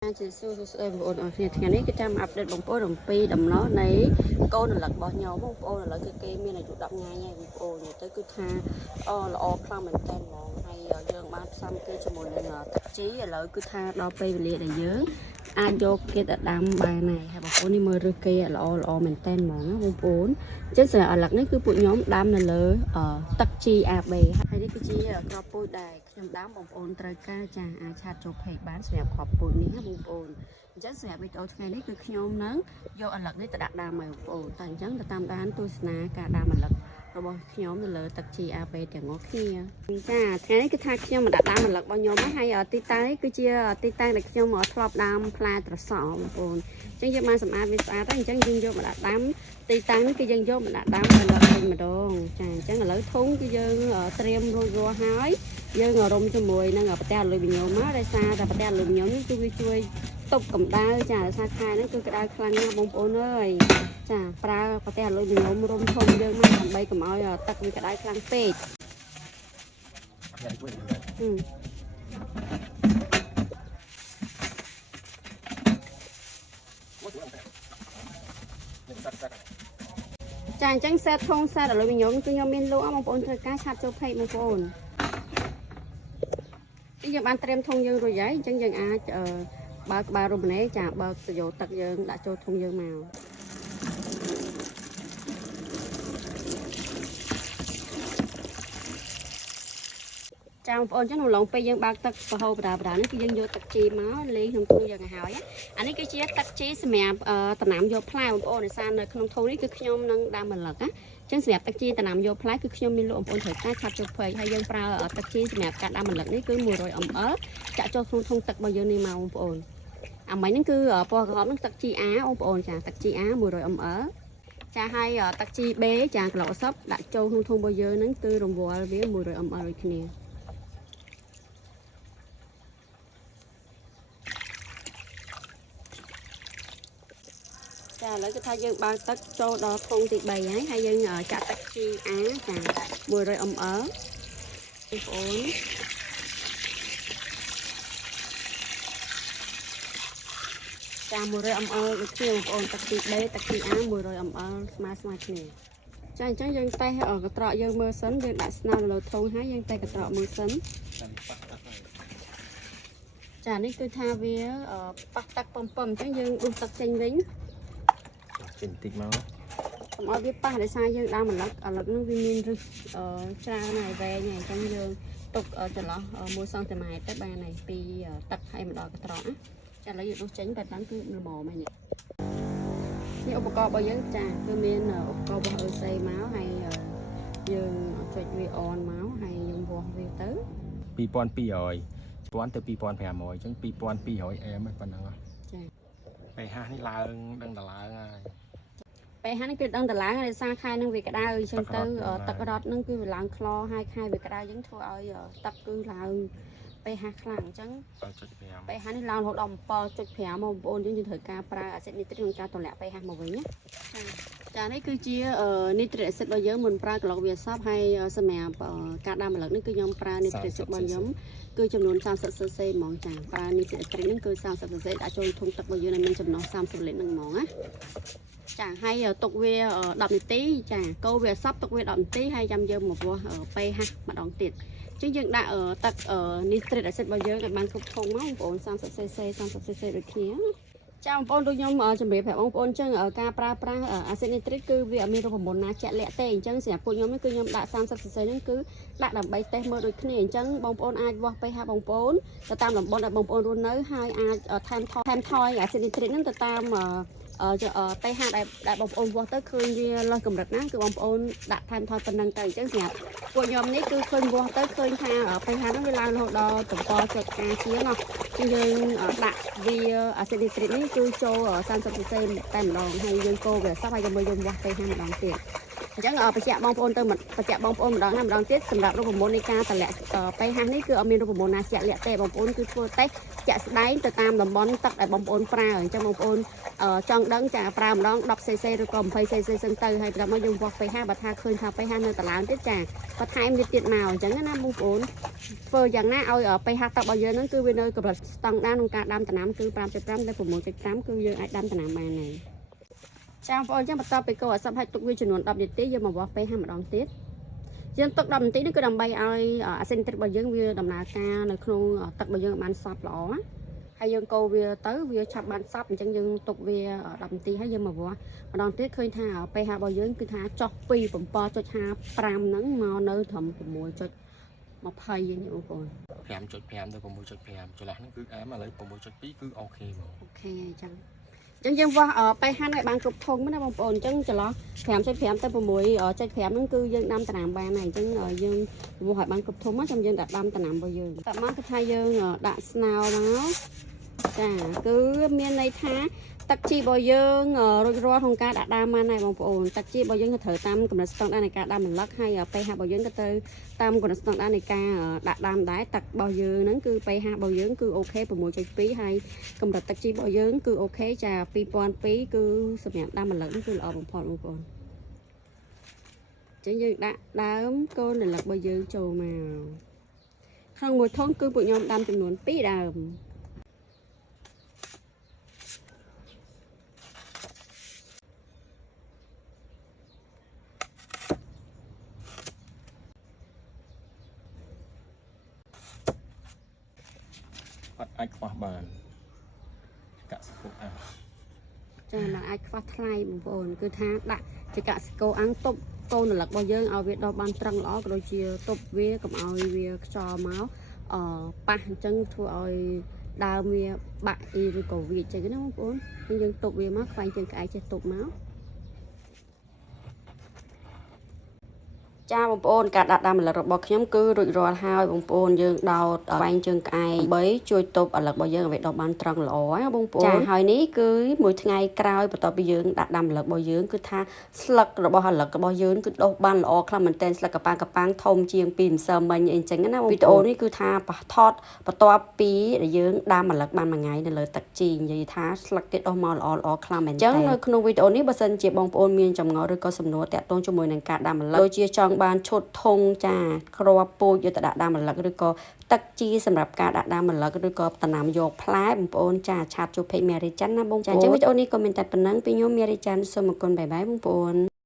Chị xưa ổn ở phíaថ្ងៃនេះគឺចាំអាប់ដេតបងប្អូនអំពីដំណោះនៃកូនរលឹករបស់ខ្ញុំបងប្អូនឥឡូវគឺគេមានអាយុ10ថ្ងៃហើយបងប្អូនទៅគឺថាល្អខ្លាំងមែនតើហ្មងហើយយើងបានផ្សំគេជាមួយនឹងទឹកជីឥឡូវគឺថាដល់ពេលវេលាដែលយើងអាចយកគេទៅដាំបានហើយបងប្អូននេះមើលឬគេល្អមែនតើហ្មងបងប្អូនអញ្ចឹងសម្រាប់ឥឡូវនេះគឺពួកខ្ញុំដាំនៅលើទឹកជី AB ហើយនេះគឺជាក្របពូជដែលខ្ញុំដាំបងប្អូនត្រូវការចាអាចឆាតចូលពេកបានសម្រាប់ក្របពូជនេះណាបងប្អូនអញ្ចឹងសម្រាប់វីដេអូថ្ងៃនេះគឺខ្ញុំនឹងយកឥឡូវនេះទៅដាក់ដាំឲ្យបងប្អូនតែអញ្ចឹងទៅតាមដានទស្សនាការដាំឥឡូវរបស់ខ្ញុំនៅលើទឹកជី AB ទាំងអស់គ្នាចាថ្ងៃនេះគឺថាខ្ញុំមកដាក់ដាំឥឡូវរបស់ខ្ញុំហើយទីតាំងនេះគឺជាទីតាំងដែលខ្ញុំធ្លាប់ដាំផ្លែត្រសក់បងប្អូនអញ្ចឹងយើងបានសម្អាតវាស្អាតហើយអញ្ចឹងយើងយកមកដាក់ដាំទីតាំងនេះគឺយើងយកមកដាក់ដាំឥឡូវវិញម្ដងចាអញ្ចឹងឥឡូវធុងគឺយើងត្រៀមរួចរាល់ហើយយើងរុំជាមួយនឹងប្រទេសលុយវិញោមមកដោយសារតែប្រទេសលុយវិញោមនេះគឺវាជួយទប់កម្ដៅចាដោយសារខែហ្នឹងគឺក្ដៅខ្លាំងណាស់បងប្អូនអើយចាប្រើប្រទេសលុយវិញោមរុំធុងយើងមកដើម្បីកុំឲ្យទឹកវាក្ដៅខ្លាំងពេកចាអញ្ចឹងសេតធុងសេតឥឡូវវិញោមគឺខ្ញុំមានលក់បងប្អូនត្រូវការឆាប់ចូលពេកបងប្អូនយើងបានត្រៀមធុងយើងរួចហើយអញ្ចឹងយើងអាចបើកក្បាលរ៉ូម៉ាណេចាបើកទៅយកទឹកយើងដាក់ចូលធុងយើងមកចាបងប្អូនចឹងក្នុងឡងពេលយើងបើកទឹកប្រហូរបដានេះគឺយើងយកទឹកជីមកលេងក្នុងធុងយើងឲ្យហើយអានេះគឺជាទឹកជីសម្រាប់ដំណាំយកផ្លែបងប្អូនដោយសារនៅក្នុងធុងនេះគឺខ្ញុំនឹងដាំម្លឹកណាចឹងសម្រាប់ទឹកជីដំណាំយកផ្លែគឺខ្ញុំមានលក់បងប្អូនត្រូវការឆាប់ចូលពេកហើយយើងប្រើទឹកជីសម្រាប់ការដាំម្លឹកនេះគឺ100 ml ចាក់ចូលក្នុងធុងទឹករបស់យើងនេះមកបងប្អូនអាមិញហ្នឹងគឺពណ៌ក្រហមហ្នឹងទឹកជី A បងប្អូនចាទឹកជី A 100 ml ចាហើយទឹកជី B ចាក្លោក10ដាក់ចូលក្នុងធុងរបស់យើងហ្នឹងគឺរង្វាល់វា100 ml ដូចគ្នាចាឥឡូវគឺថាយើងបើកទឹកចូលដល់ធុងទី3ហើយយើងចាក់ទឹកជី A ចា100 ml បងប្អូនចា100 ml ដូចគ្នាបងប្អូនទឹកជី B ទឹកជី A 100 ml ស្មើគ្នាចាអញ្ចឹងយើងតេស្តកត្រកយើងមើលសិនយើងដាក់ស្នោនៅលើធុងហើយយើងតេស្តកត្រកមើលសិនចានេះគឺថាវាប៉ះទឹកពំអញ្ចឹងយើងដួសទឹកចេញវិញចេញតិចមកកុំឲ្យវាប៉ះដោយសារយើងដាំម្លឹកហ្នឹងវាមានរឹសច្រើនហើយវែងហើយអញ្ចឹងយើងទុកចន្លោះ1 សង់ទីម៉ែត្រទៅបានហើយពីទឹកហើយមកដល់កត្រកណាចាឥឡូវយើងដួសចេញតែតាមគឺល្មមហើយនេះឧបករណ៍របស់យើងចាគឺមានឧបករណ៍របស់អឺសេមកហើយយើងចុចវាអនមកហើយយើងវាស់វាទៅ2200 1000 ទៅ 2500អញ្ចឹង 2200 អែមប៉ុណ្ណឹងចាpH នេះឡើងដឹងតែឡើងហើយpH នេះគឺដឹងតែឡើងដោយសារខែនឹងវាក្តៅអញ្ចឹងទៅទឹករត់នឹងគឺវាឡើងខ្លោហើយខែវាក្តៅអញ្ចឹងធ្វើឲ្យទឹកគឺឡើង pH ខ្លាំងអញ្ចឹង 7.5 pH នេះឡើងរហូតដល់ 7.5 បងប្អូនយើងត្រូវការប្រើអាស៊ីតនីត្រីក្នុងការទម្លាក់ pH មកវិញណាចានេះគឺជានីត្រីអាស៊ីតរបស់យើងមិនប្រើក្លុកវាសពហើយសម្រាប់ការដាំម្លឹកនេះគឺខ្ញុំប្រើនីត្រីអាស៊ីតរបស់ខ្ញុំគឺចំនួន 30cc ហ្មងចាប្រើនីត្រីអាស៊ីតនេះគឺ 30cc ដាក់ចូលធុងទឹករបស់យើងឲ្យមានចំណុះ30លីត្រហ្នឹងហ្មងណាចាហើយទុកវា10នាទីចាកូរវាសពទុកវា10នាទីហើយចាំយើងមកវាស់ pH ម្ដងទៀតអញ្ចឹងយើងដាក់ទឹកនីត្រីអាស៊ីតរបស់យើងឲ្យបានគ្រប់ធុងមកបងប្អូន 30cc ដូចគ្នាចាបងប្អូនដូចខ្ញុំជម្រាបប្រាប់បងប្អូនអញ្ចឹងការប្រើប្រាស់អាស៊ីតនីត្រីគឺវាអត់មានរូបមន្តណាជាក់លាក់ទេអញ្ចឹងសម្រាប់ពួកខ្ញុំនេះគឺខ្ញុំដាក់ 30cc ហ្នឹងគឺដាក់ដើម្បីតេស្តមើលដូចគ្នាអញ្ចឹងបងប្អូនអាចវាស់ pH បងប្អូនទៅតាមតំបន់ដែលបងប្អូនរស់នៅហើយអាចថែមថយអាស៊ីតនីត្រីហ្នឹងទៅតាមpH ដែលបងប្អូនវាស់ទៅឃើញវាលើសកម្រិតណាគឺបងប្អូនដាក់ថែមថយប៉ុណ្ណឹងទៅអញ្ចឹងសម្រាប់ពួកខ្ញុំនេះគឺឃើញវាស់ទៅឃើញថា pH ហ្នឹងវាឡើងរហូតដល់7.5ជាងណោះគឺយើងដាក់វាអាស៊ីតនីត្រីនេះគឺចូល 30cc តែម្ដងហើយយើងកូរវាសពហើយយើងមើលយើងវាស់ pH ម្ដងទៀត ចឹងបញ្ជាក់បងប្អូនទៅបញ្ជាក់បងប្អូនម្ដងណាម្ដងទៀតសម្រាប់រូបមន្តនៃការតម្លាក់បេហានេះគឺអត់មានរូបមន្តណាជាក់លាក់ទេបងប្អូនគឺធ្វើតេស្តជាក់ស្ដែងទៅតាមតំបន់ទឹកដែលបងប្អូនប្រើអញ្ចឹងបងប្អូនចង់ដឹងចាប្រើម្ដង 10cc ឬក៏ 20cc សិនទៅហើយបន្ទាប់មកយើងវាស់ pH បើថាឃើញថា pH នៅតឡើងទៀតចាបន្ថែមវាទៀតមកអញ្ចឹងណាបងប្អូនធ្វើយ៉ាងណាឲ្យ pH ទឹករបស់យើងហ្នឹងគឺវានៅកម្រិតស្តង់ដារក្នុងការដាំដំណាំគឺ 5.5 ទៅ 6.5 គឺយើងអាចដាំដំណាំបានហើយចាបងប្អូនចឹងបន្ទាប់ពីកូរឲ្យសព្វហើយទុកវាចំនួន10នាទីយើងមកវាស់ pH ម្ដងទៀតយើងទុក10នាទីនេះគឺដើម្បីឲ្យអាស៊ីនត្រីរបស់យើងវាដំណើរការនៅក្នុងទឹករបស់យើងបានសព្វល្អហើយយើងកូរវាទៅវាឆាប់បានសព្វអញ្ចឹងយើងទុកវា10នាទីហើយយើងមកវាស់ម្ដងទៀតឃើញថា pH របស់យើងគឺថាចុះពី 7.55 ហ្នឹងមកនៅត្រឹម 6.20 ហ្នឹងបងប្អូន 5.5 ទៅ 6.5 ចន្លោះហ្នឹងគឺអែមឥឡូវ 6.2 គឺអូខេហ្មង អូខេអញ្ចឹងយើងវាស់pH ឲ្យបានគ្រប់ធុងណាបងប្អូនអញ្ចឹងចន្លោះ 5.5 ទៅ 6.5 ហ្នឹងគឺយើងដាំដំណាំបានហើយអញ្ចឹងយើងវាស់ឲ្យបានគ្រប់ធុងមកចាំយើងដាក់ដាំដំណាំរបស់យើងតើមកគឺថាយើងដាក់ស្នោមកចាគឺមានន័យថាទឹកជីរបស់យើងរួចរាល់ក្នុងការដាក់ដាំបានហើយបងប្អូនទឹកជីរបស់យើងក៏ត្រូវតាមកម្រិតស្តង់ដារនៃការដាំម្លឹកហើយ pH របស់យើងក៏ត្រូវតាមកម្រិតស្តង់ដារនៃការដាក់ដាំដែរទឹករបស់យើងហ្នឹងគឺ pH របស់យើងគឺអូខេ 6.2 ហើយកម្រិតទឹកជីរបស់យើងគឺអូខេចា 2002 គឺសម្រាប់ដាំម្លឹកនេះគឺល្អបំផុតបងប្អូនអញ្ចឹងយើងដាក់ដើមកូនម្លឹករបស់យើងចូលមកក្នុងមួយធុងគឺពួកខ្ញុំដាំចំនួន2ដើមអត់អាចខ្វះបានកសិករអាំងចាមិនអាចខ្វះថ្លៃបងប្អូនគឺថាដាក់ជាកសិករអាំងទុបកូនរលឹករបស់យើងឲ្យវាដុះបានត្រឹងល្អក៏ដូចជាទុបវាកុំឲ្យវាខ្យល់មកប៉ះអញ្ចឹងធ្វើឲ្យដើមវាបាក់អីឬក៏វាអញ្ចឹងណាបងប្អូនយើងទុបវាមកខ្វែងជើងក្អែកចេះទុបមកចាបងប្អូនការដាក់ដាំម្លឹករបស់ខ្ញុំគឺរួចរាល់ហើយបងប្អូនយើងដោតខ្វែងជើងក្អែកដើម្បីជួយទប់ម្លឹករបស់យើងឲ្យវាដុះបានត្រង់ល្អណាបងប្អូនចាហើយនេះគឺមួយថ្ងៃក្រោយបន្ទាប់ពីយើងដាក់ដាំម្លឹករបស់យើងគឺថាស្លឹករបស់ម្លឹករបស់យើងគឺដុះបានល្អខ្លាំងមែនទែនស្លឹកកប៉ាងធំជាងពីម្សិលមិញអីចឹងណាវីដេអូនេះគឺថាថតបន្ទាប់ពីដែលយើងដាំម្លឹកបានមួយថ្ងៃនៅលើទឹកជីនិយាយថាស្លឹកគេដុះមកល្អខ្លាំងមែនទែនអញ្ចឹងនៅក្នុងវីដេអូនេះបើសិនជាបងប្អូនមានចម្ងល់ឬក៏សំណួរតាក់ទងជាមួយនឹងការដាំម្លឹកដូចជាចង់បានឈុតធុងចាគ្រាប់ពូជយកទៅដាក់ដាំម្លឹកឬក៏ទឹកជីសម្រាប់ការដាក់ដាំម្លឹកឬក៏ដំណាំយកផ្លែបងប្អូនចាឆាតជួបពេកមេរីច័ន្ទណាបងចាអញ្ចឹងវីដេអូនេះក៏មានតែប៉ុណ្្នឹងពីខ្ញុំមេរីច័ន្ទសូមអរគុណបាយបាយបងប្អូន